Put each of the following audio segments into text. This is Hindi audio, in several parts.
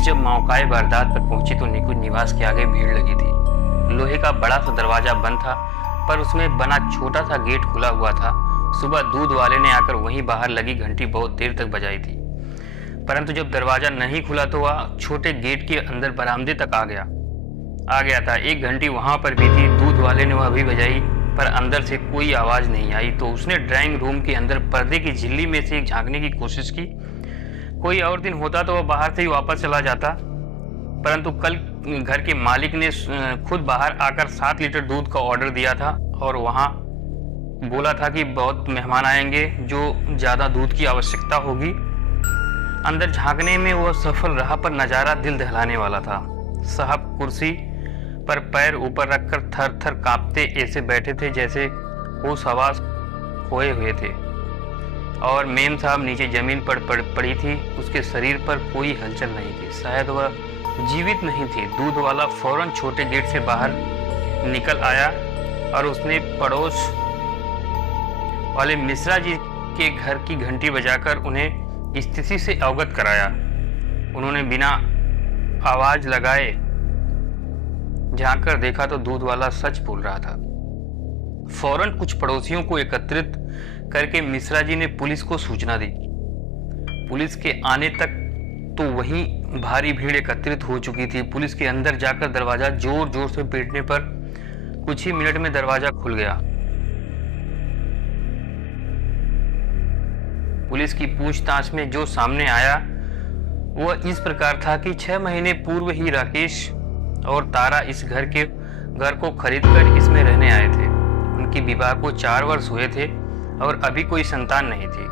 पुलिस जब मौकाए वारदात पर पहुंची तो निकुंज निवास के आगे भीड़ लगी थी। लोहे का बड़ा सा दरवाजा बंद था, पर उसमें बना छोटा सा गेट खुला हुआ था। सुबह दूध वाले ने आकर वहीं बाहर लगी घंटी बहुत देर तक बजाई थी, परंतु जब दरवाजा नहीं खुला तो वह छोटे गेट के अंदर बरामदे तक आ गया था। एक घंटी वहां पर भी थी। दूध वाले ने वह भी बजाई, पर अंदर से कोई आवाज नहीं आई। तो उसने ड्राइंग रूम के अंदर पर्दे की झिल्ली में से झांकने की कोशिश की। कोई और दिन होता तो वह बाहर से ही वापस चला जाता, परंतु कल घर के मालिक ने खुद बाहर आकर 7 लीटर दूध का ऑर्डर दिया था और वहां बोला था कि बहुत मेहमान आएंगे जो ज्यादा दूध की आवश्यकता होगी। अंदर झांकने में वह सफल रहा, पर नजारा दिल दहलाने वाला था। साहब कुर्सी पर पैर ऊपर रखकर थर थर कांपते ऐसे बैठे थे जैसे होश हवास खोए हुए थे, और मेम साहब नीचे जमीन पर पड़ी थी। उसके शरीर पर कोई हलचल नहीं थी, शायद वह जीवित नहीं थी। दूध वाला फौरन छोटे गेट से बाहर निकल आया और उसने पड़ोस वाले मिश्रा जी के घर की घंटी बजाकर उन्हें स्थिति से अवगत कराया। उन्होंने बिना आवाज लगाए झांक कर देखा तो दूध वाला सच बोल रहा था। फौरन कुछ पड़ोसियों को एकत्रित करके मिश्रा जी ने पुलिस को सूचना दी। पुलिस के आने तक तो वहीं भारी भीड़ एकत्रित हो चुकी थी। पुलिस के अंदर जाकर दरवाजा जोर जोर से पीटने पर कुछ ही मिनट में दरवाजा खुल गया। पुलिस की पूछताछ में जो सामने आया वह इस प्रकार था कि 6 महीने पूर्व ही राकेश और तारा इस घर को खरीदकर इसमें रहने आए थे। उनकी विवाह को 4 वर्ष हुए थे और अभी कोई संतान नहीं थी।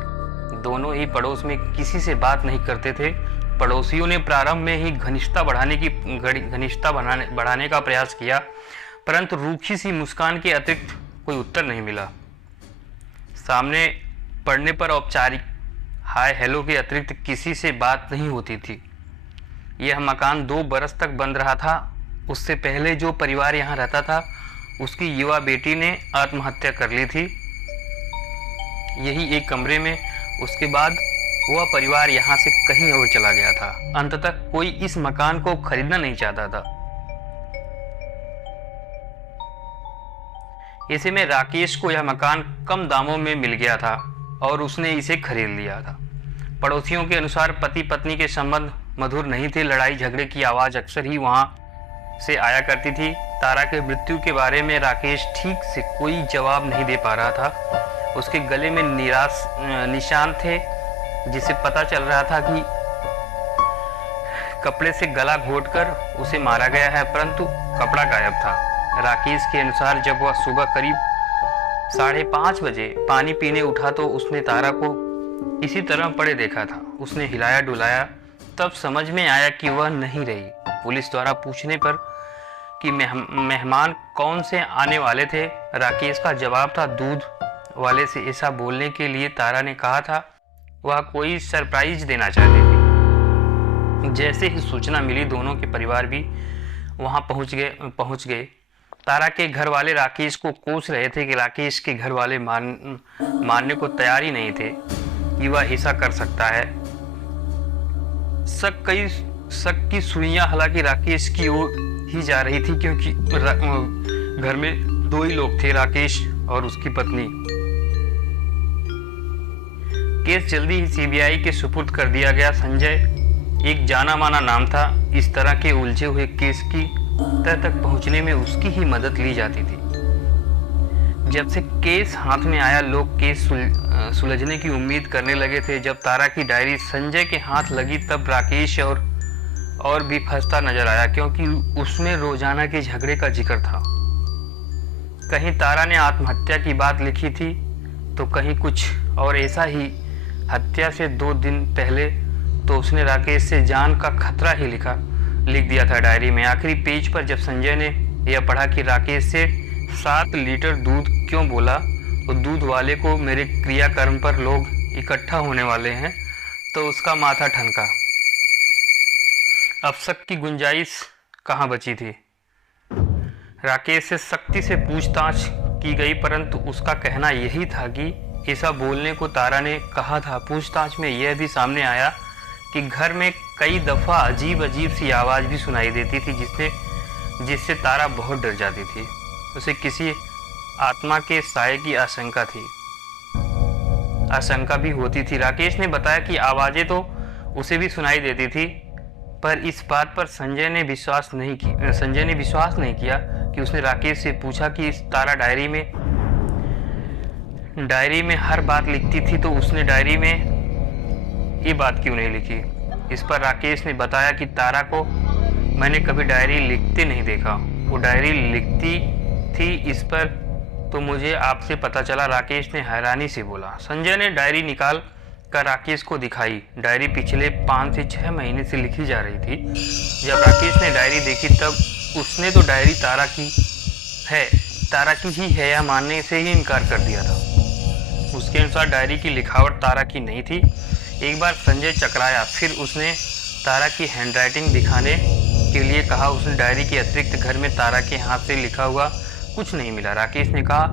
दोनों ही पड़ोस में किसी से बात नहीं करते थे। पड़ोसियों ने प्रारंभ में ही घनिष्ठता बढ़ाने का प्रयास किया, परंतु रूखी सी मुस्कान के अतिरिक्त कोई उत्तर नहीं मिला। सामने पड़ने पर औपचारिक हाय हेलो के अतिरिक्त किसी से बात नहीं होती थी। यह मकान 2 बरस तक बंद रहा था। उससे पहले जो परिवार यहाँ रहता था उसकी युवा बेटी ने आत्महत्या कर ली थी, यही एक कमरे में। उसके बाद वह परिवार यहाँ से कहीं और चला गया था। अंततः कोई इस मकान को खरीदना नहीं चाहता था। ऐसे में राकेश को यह मकान कम दामों में मिल गया था और उसने इसे खरीद लिया था। पड़ोसियों के अनुसार पति पत्नी के संबंध मधुर नहीं थे। लड़ाई झगड़े की आवाज अक्सर ही वहां से आया करती थी। तारा के मृत्यु के बारे में राकेश ठीक से कोई जवाब नहीं दे पा रहा था। उसके गले में निशान थे जिसे पता चल रहा था कि कपड़े से गला घोंटकर उसे मारा गया है, परंतु कपड़ा गायब था। राकेश के अनुसार जब वह सुबह करीब 5:30 बजे पानी पीने उठा तो उसने तारा को इसी तरह पड़े देखा था। उसने हिलाया डुलाया, तब समझ में आया कि वह नहीं रही। पुलिस द्वारा पूछने पर कि मेहमान कौन से आने वाले थे, राकेश का जवाब था दूध वाले से ऐसा बोलने के लिए तारा ने कहा था वह कोई सरप्राइज देना चाहती थी। जैसे ही सूचना मिली दोनों के परिवार भी वहां पहुंच गए। तारा के घर वाले राकेश को कोस रहे थे कि राकेश के घर वाले मानने को तैयार ही नहीं थे कि वह ऐसा कर सकता है। शक की सुइयां हालांकि राकेश की ओर ही जा रही थी, क्योंकि घर में 2 ही लोग थे, राकेश और उसकी पत्नी। केस जल्दी ही सीबीआई के सुपुर्द कर दिया गया। संजय एक जाना माना नाम था। इस तरह के उलझे हुए केस की तह तक पहुंचने में उसकी ही मदद ली जाती थी। जब से केस हाथ में आया लोग केस सुलझने की उम्मीद करने लगे थे। जब तारा की डायरी संजय के हाथ लगी तब राकेश और भी फंसता नजर आया, क्योंकि उसमें रोजाना के झगड़े का जिक्र था। कहीं तारा ने आत्महत्या की बात लिखी थी तो कहीं कुछ और ऐसा ही। हत्या से 2 दिन पहले तो उसने राकेश से जान का खतरा ही लिख दिया था डायरी में। आखिरी पेज पर जब संजय ने यह पढ़ा कि राकेश से 7 लीटर दूध क्यों बोला तो दूध वाले को मेरे क्रियाकर्म पर लोग इकट्ठा होने वाले हैं, तो उसका माथा ठनका। अब शक की गुंजाइश कहाँ बची थी। राकेश से सख्ती से पूछताछ की गई, परंतु उसका कहना यही था कि ऐसा बोलने को तारा ने कहा था। पूछताछ में यह भी सामने आया कि घर में कई दफ़ा अजीब अजीब सी आवाज़ भी सुनाई देती थी जिससे तारा बहुत डर जाती थी। उसे किसी आत्मा के साए की आशंका भी होती थी। राकेश ने बताया कि आवाज़ें तो उसे भी सुनाई देती थी, पर इस बात पर संजय ने विश्वास नहीं किया कि उसने राकेश से पूछा कि इस तारा डायरी में हर बात लिखती थी, तो उसने डायरी में ये बात क्यों नहीं लिखी। इस पर राकेश ने बताया कि तारा को मैंने कभी डायरी लिखते नहीं देखा, वो डायरी लिखती थी, इस पर तो मुझे आपसे पता चला। राकेश ने हैरानी से बोला। संजय ने डायरी निकाल कर राकेश को दिखाई। डायरी पिछले 5 से 6 महीने से लिखी जा रही थी। जब राकेश ने डायरी देखी तब उसने तो डायरी तारा की ही है या मानने से ही इनकार कर दिया था। उसके अनुसार डायरी की लिखावट तारा की नहीं थी। एक बार संजय चकराया, फिर उसने तारा की हैंडराइटिंग दिखाने के लिए कहा। उसने डायरी के अतिरिक्त घर में तारा के हाथ से लिखा हुआ कुछ नहीं मिला। राकेश ने कहा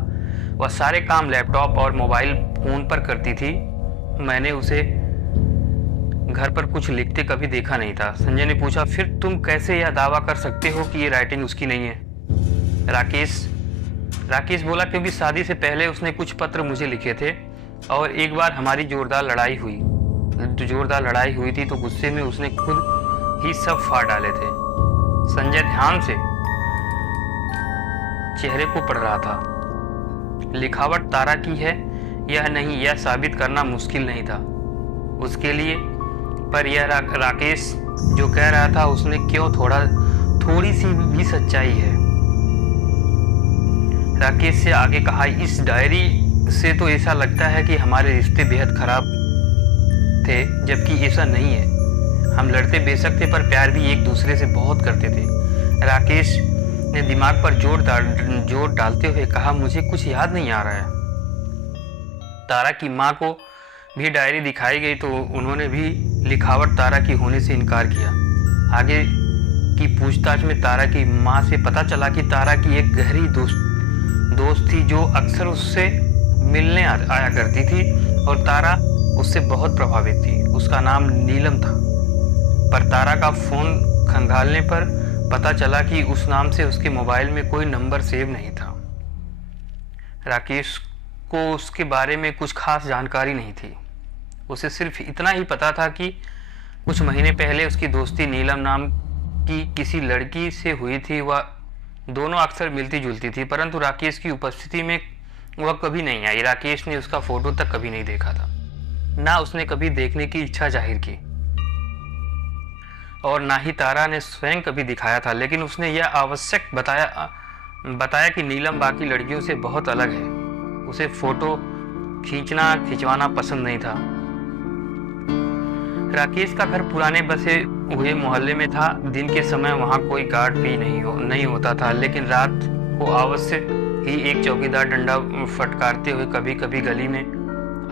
वह सारे काम लैपटॉप और मोबाइल फोन पर करती थी, मैंने उसे घर पर कुछ लिखते कभी देखा नहीं था। संजय ने पूछा, फिर तुम कैसे यह दावा कर सकते हो कि ये राइटिंग उसकी नहीं है? राकेश बोला, क्योंकि शादी से पहले उसने कुछ पत्र मुझे लिखे थे और एक बार हमारी जोरदार लड़ाई हुई थी तो गुस्से में उसने खुद ही सब फाड़ डाले थे। संजय ध्यान से चेहरे को पढ़ रहा था। लिखावट तारा की है यह नहीं, यह साबित करना मुश्किल नहीं था उसके लिए, पर यह राकेश जो कह रहा था उसने क्यों थोड़ी सी भी सच्चाई है। राकेश से आगे कहा, इस डायरी से तो ऐसा लगता है कि हमारे रिश्ते बेहद खराब थे, जबकि ऐसा नहीं है। हम लड़ते बेशक थे, पर प्यार भी एक दूसरे से बहुत करते थे। राकेश ने दिमाग पर जोर डालते हुए कहा, मुझे कुछ याद नहीं आ रहा है। तारा की माँ को भी डायरी दिखाई गई तो उन्होंने भी लिखावट तारा की होने से इनकार किया। आगे की पूछताछ में तारा की माँ से पता चला कि तारा की एक गहरी दोस्त थी जो अक्सर उससे मिलने आया करती थी और तारा उससे बहुत प्रभावित थी। उसका नाम नीलम था, पर तारा का फोन खंगालने पर पता चला कि उस नाम से उसके मोबाइल में कोई नंबर सेव नहीं था। राकेश को उसके बारे में कुछ खास जानकारी नहीं थी। उसे सिर्फ इतना ही पता था कि कुछ महीने पहले उसकी दोस्ती नीलम नाम की किसी लड़की से हुई थी। वह दोनों अक्सर मिलती जुलती थी, परंतु राकेश की उपस्थिति में वह कभी नहीं आई। राकेश ने उसका फोटो तक कभी नहीं देखा था, ना उसने कभी देखने की इच्छा जाहिर की और ना ही तारा ने स्वयं कभी दिखाया था। लेकिन उसने यह अवश्य बताया कि नीलम बाकी लड़कियों से बहुत अलग है। उसे फोटो खिंचवाना पसंद नहीं था। राकेश का घर पुराने बसे हुए मोहल्ले में था। दिन के समय वहां कोई गार्ड भी नहीं होता था, लेकिन रात को अवश्य ही एक चौकीदार डंडा फटकारते हुए कभी कभी गली में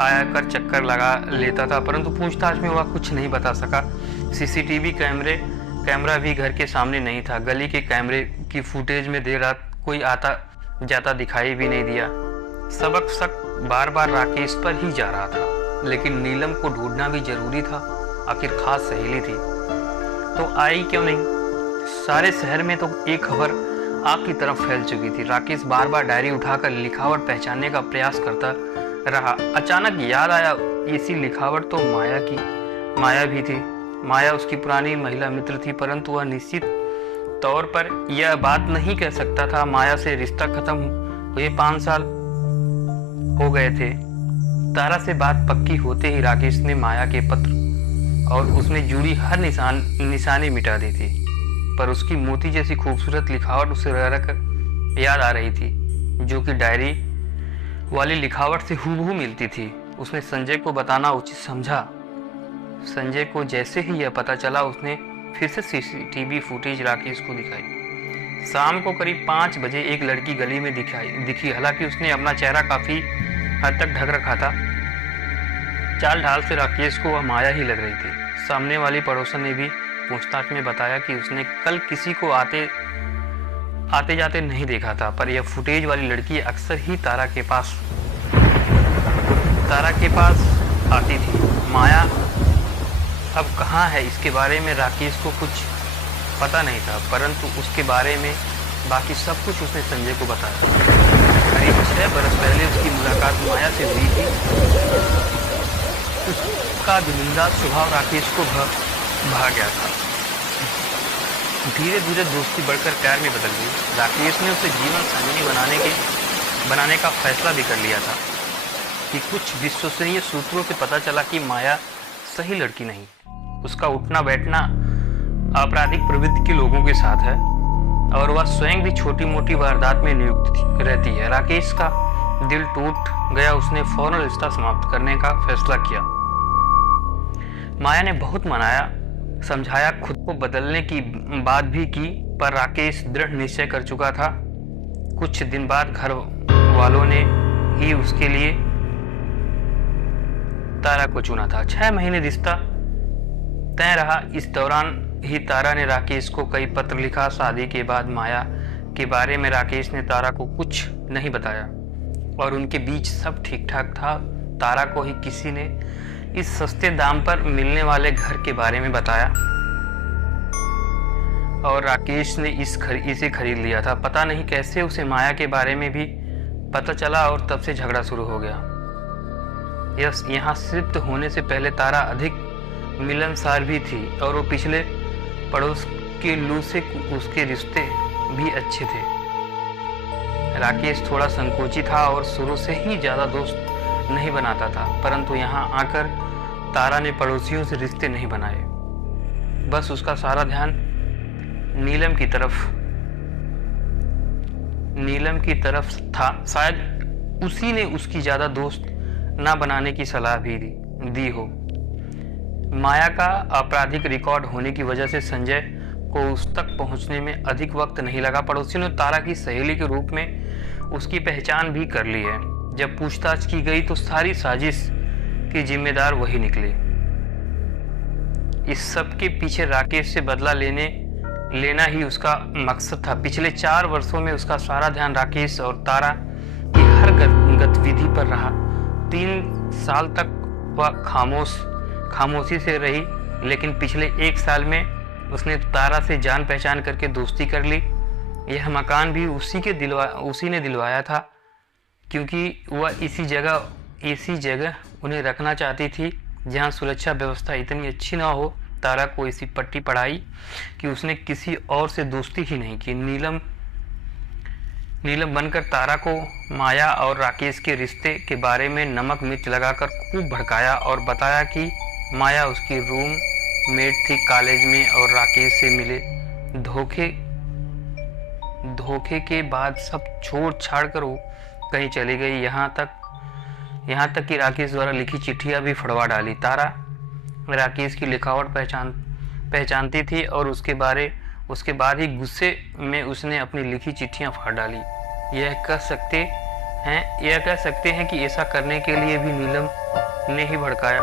आया कर चक्कर लगा लेता था, परंतु पूछताछ में वह कुछ नहीं बता सका। सीसीटीवी कैमरा भी घर के सामने नहीं था। गली के कैमरे की फुटेज में देर रात कोई आता जाता दिखाई भी नहीं दिया। सबक शक बार बार राकेश पर ही जा रहा था, लेकिन नीलम को ढूंढना भी जरूरी था। आखिर खास सहेली थी तो आई क्यों नहीं। सारे शहर में तो एक खबर आग की तरफ फैल चुकी थी। राकेश बार बार डायरी उठाकर लिखावट पहचानने का प्रयास करता रहा। अचानक याद आया, इसी लिखावट तो माया भी थी। माया उसकी पुरानी महिला मित्र थी, परंतु वह निश्चित तौर पर यह बात नहीं कह सकता था। माया से रिश्ता खत्म हुए 5 साल हो गए थे। तारा से बात पक्की होते ही राकेश ने माया के पत्र और उसमें जुड़ी हर निशानी मिटा दी थी, पर उसकी मोती जैसी खूबसूरत लिखावट उसे रह कर याद आ रही थी, जो कि डायरी वाली लिखावट से हूबहू मिलती थी। उसने संजय को बताना उचित समझा। संजय को जैसे ही यह पता चला, उसने फिर से सीसीटीवी फुटेज राकेश को दिखाई। शाम को करीब 5 बजे एक लड़की गली में दिखी। हालांकि उसने अपना चेहरा काफी हद तक ढक रखा था। चाल ढाल से राकेश को वह माया ही लग रही थी। सामने वाली पड़ोसन ने भी पूछताछ में बताया कि उसने कल किसी को आते जाते नहीं देखा था, पर यह फुटेज वाली लड़की अक्सर ही तारा के पास आती थी। अब कहाँ है इसके बारे में राकेश को कुछ पता नहीं था, परंतु उसके बारे में बाकी सब कुछ उसने संजय को बताया। करीब 6 बरस पहले उसकी मुलाकात माया से हुई थी। उसका बिंदास स्वभाव राकेश को भा गया था। धीरे धीरे दोस्ती बढ़कर प्यार में बदल गई। राकेश ने उसे जीवन संगिनी बनाने का फैसला भी कर लिया था कि कुछ विश्वसनीय सूत्रों से पता चला कि माया सही लड़की नहीं। उसका उठना बैठना आपराधिक प्रवृत्ति के लोगों के साथ है और वह स्वयं भी छोटी मोटी वारदात में नियुक्त रहती है। राकेश का दिल टूट गया। उसने फौरन रिश्ता समाप्त करने का फैसला किया। माया ने बहुत मनाया समझाया, खुद को बदलने की बात भी की, पर राकेश दृढ़ निश्चय कर चुका था। कुछ दिन बाद घर वालों ने ही उसके लिए तारा को चुना था। 6 महीने रिश्ता तय रहा। इस दौरान ही तारा ने राकेश को कई पत्र लिखा। शादी के बाद माया के बारे में राकेश ने तारा को कुछ नहीं बताया और उनके बीच सब ठीक ठाक था। तारा को ही किसी ने इस सस्ते दाम पर मिलने वाले घर के बारे में बताया और राकेश ने इसे खरीद लिया था। पता नहीं कैसे उसे माया के बारे में भी पता चला और तब से झगड़ा शुरू हो गया। यहाँ शिफ्ट होने से पहले तारा अधिक मिलनसार भी थी और वो पिछले पड़ोस के लू से उसके रिश्ते भी अच्छे थे। राकेश थोड़ा संकोची था और शुरू से ही ज़्यादा दोस्त नहीं बनाता था, परंतु यहाँ आकर तारा ने पड़ोसियों से रिश्ते नहीं बनाए। बस उसका सारा ध्यान नीलम की तरफ था। शायद उसी ने उसकी ज़्यादा दोस्त ना बनाने की सलाह भी दी हो। माया का आपराधिक रिकॉर्ड होने की वजह से संजय को उस तक पहुंचने में अधिक वक्त नहीं लगा। पड़ोसियों ने तारा की सहेली के रूप में उसकी पहचान भी कर ली है। जब पूछताछ की गई तो सारी साजिश की जिम्मेदार वही निकले। इस सब के पीछे राकेश से बदला लेना ही उसका मकसद था। पिछले 4 वर्षों में उसका सारा ध्यान राकेश और तारा की हर गतिविधि पर रहा। 3 साल तक वह खामोशी से रही, लेकिन पिछले 1 साल में उसने तारा से जान पहचान करके दोस्ती कर ली। यह मकान भी उसी ने दिलवाया था, क्योंकि वह इसी जगह उन्हें रखना चाहती थी जहां सुरक्षा व्यवस्था इतनी अच्छी ना हो। तारा को इसी पट्टी पढ़ाई कि उसने किसी और से दोस्ती ही नहीं की। नीलम बनकर तारा को माया और राकेश के रिश्ते के बारे में नमक मिर्च लगाकर खूब भड़काया और बताया कि माया उसकी रूम मेट थी कॉलेज में और राकेश से मिले धोखे के बाद सब छोड़ छाड़ कर वो कहीं चली गई। यहाँ तक कि राकेश द्वारा लिखी चिट्ठियाँ भी फड़वा डाली। तारा राकेश की लिखावट पहचानती थी और उसके बाद ही गुस्से में उसने अपनी लिखी चिट्ठियाँ फाड़ डाली। यह कह सकते हैं कि ऐसा करने के लिए भी नीलम ने ही भड़काया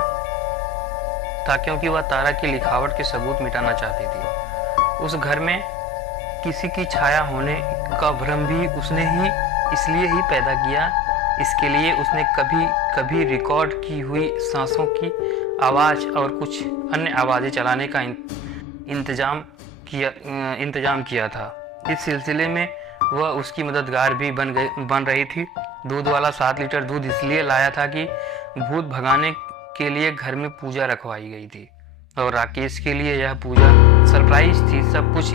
था, क्योंकि वह तारा की लिखावट के सबूत मिटाना चाहती थी। उस घर में किसी की छाया होने का भ्रम भी उसने ही इसलिए ही पैदा किया। इसके लिए उसने कभी रिकॉर्ड की हुई सांसों की आवाज़ और कुछ अन्य आवाज़ें चलाने का इंतजाम किया था। इस सिलसिले में वह उसकी मददगार भी बन रही थी। दूध वाला 7 लीटर दूध इसलिए लाया था कि भूत भगाने के लिए घर में पूजा रखवाई गई थी और राकेश के लिए यह पूजा सरप्राइज थी। सब कुछ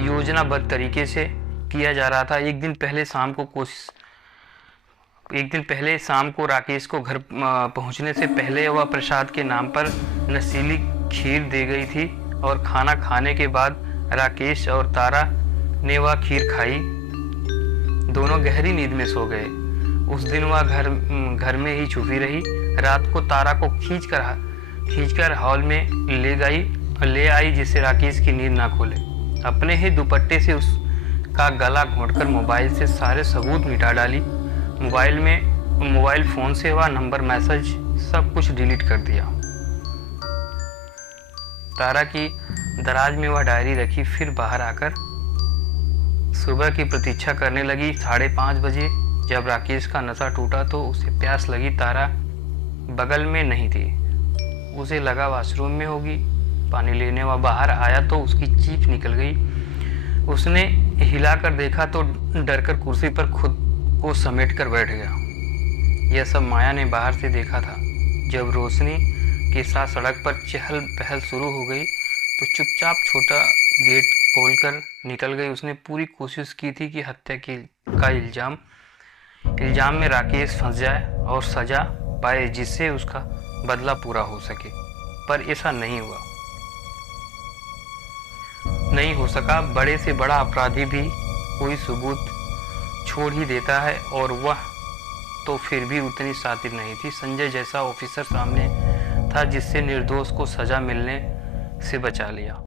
योजनाबद्ध तरीके से किया जा रहा था। एक दिन पहले शाम को राकेश को घर पहुंचने से पहले वह प्रसाद के नाम पर नशीली खीर दे गई थी और खाना खाने के बाद राकेश और तारा ने वह खीर खाई। दोनों गहरी नींद में सो गए। उस दिन वह घर में ही छुपी रही। रात को तारा को खींचकर हॉल में ले आई जिससे राकेश की नींद ना खोले। अपने ही दुपट्टे से उसका गला घोंटकर मोबाइल से सारे सबूत मिटा डाली। मोबाइल फोन से वह नंबर मैसेज सब कुछ डिलीट कर दिया। तारा की दराज में वह डायरी रखी, फिर बाहर आकर सुबह की प्रतीक्षा करने लगी। 5:30 बजे जब राकेश का नशा टूटा तो उसे प्यास लगी। तारा बगल में नहीं थी। उसे लगा वॉशरूम में होगी। पानी लेने वह बाहर आया तो उसकी चीख निकल गई। उसने हिलाकर देखा तो डरकर कुर्सी पर खुद को समेट कर बैठ गया। यह सब माया ने बाहर से देखा था। जब रोशनी के साथ सड़क पर चहल पहल शुरू हो गई तो चुपचाप छोटा गेट खोलकर निकल गई। उसने पूरी कोशिश की थी कि हत्या का इल्जाम में राकेश फंस जाए और सजा पाए, जिससे उसका बदला पूरा हो सके, पर ऐसा नहीं हो सका। बड़े से बड़ा अपराधी भी कोई सबूत छोड़ ही देता है, और वह तो फिर भी उतनी शातिर नहीं थी। संजय जैसा ऑफिसर सामने था जिससे निर्दोष को सजा मिलने से बचा लिया।